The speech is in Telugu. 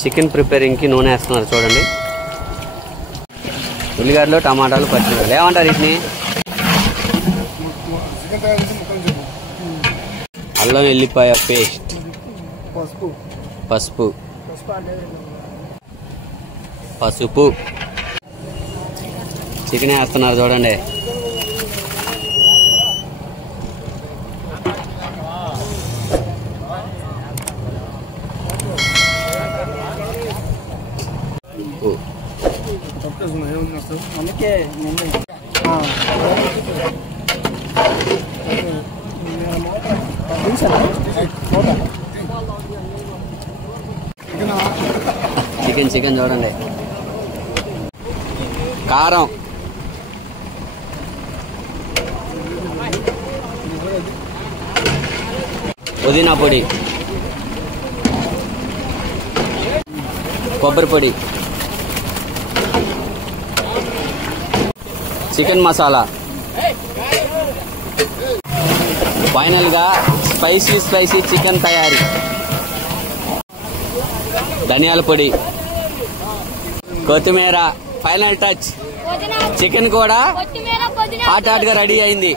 చికెన్ ప్రిపేరింగ్ కి నూనె వేస్తున్నారు చూడండి. ఉల్లిగడ్డలు, టమాటాలు, పచ్చిమిరపకాయలు ఏమంటారు వీటిని? అల్లం వెల్లిపాయ పేస్ట్, పసుపు, చికెన్ వేస్తున్నారు చూడండి. చికెన్ చూడండి. కారం, పుదీనా పొడి, కొబ్బరి పొడి, చికెన్ మసాలా, ఫైనల్ గా స్పైసీ చికెన్ తయారీ. ధనియాల పొడి, కొత్తిమీర, ఫైనల్ టచ్. చికెన్ కూడా హాట్ గా రెడీ అయింది.